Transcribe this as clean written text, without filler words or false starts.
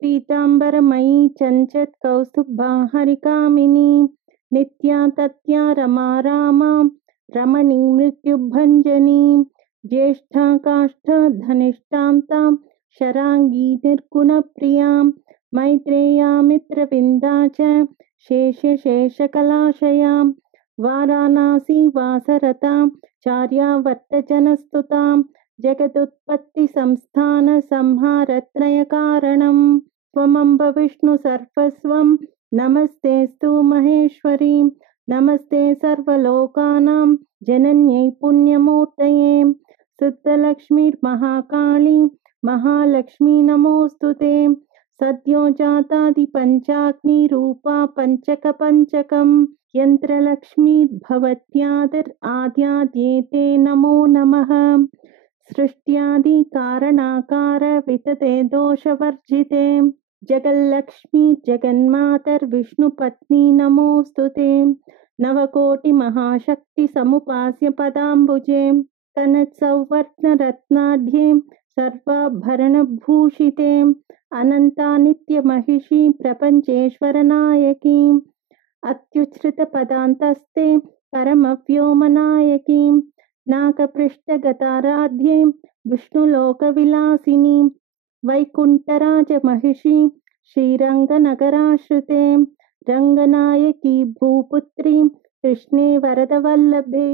पीताम्बरमयी चञ्चत्कौस्तुभहारिकामिनी नित्या तत्या रमा रामा रमणी मृत्युभञ्जनी ज्येष्ठा काष्ठधनिष्ठान्तां शराङ्गी निर्गुणप्रिया मैत्रेया मित्रविन्दा च शेषशेषकलाशया वाराणसी वासरता चार्यावर्तजनस्तुतां जगदुत्पत्तिसंस्थानसंहारत्रयकारणं त्वमम्ब विष्णुसर्वस्वं नमस्तेऽस्तु महेश्वरी नमस्ते सर्वलोकानां जनन्यै पुण्यमूर्तये सिद्धलक्ष्मीर्महाकाली महालक्ष्मी नमोऽस्तु ते सद्यो जातादिपञ्चाग्निरूपा पञ्चकपञ्चकं यन्त्रलक्ष्मीर्भवत्यादिराद्येते नमो नमः सृष्ट्यादिकारणाकार वितते दोषवर्जिते जगल्लक्ष्मी जगन्मातर्विष्णुपत्नी नमोऽस्तु ते नवकोटिमहाशक्तिसमुपास्य पदाम्बुजे कनत्सौवर्णरत्नाढ्ये सर्वाभरणभूषिते अनन्तानित्यमहिषी प्रपञ्चेश्वरनायकी अत्युच्छ्रितपदान्तस्ते परमव्योमनायकी नागपृष्ठगताराध्ये विष्णुलोकविलासिनी वैकुण्ठराजमहिषी श्रीरङ्गनगराश्रिते रङ्गनायकी भूपुत्री कृष्णे वरदवल्लभे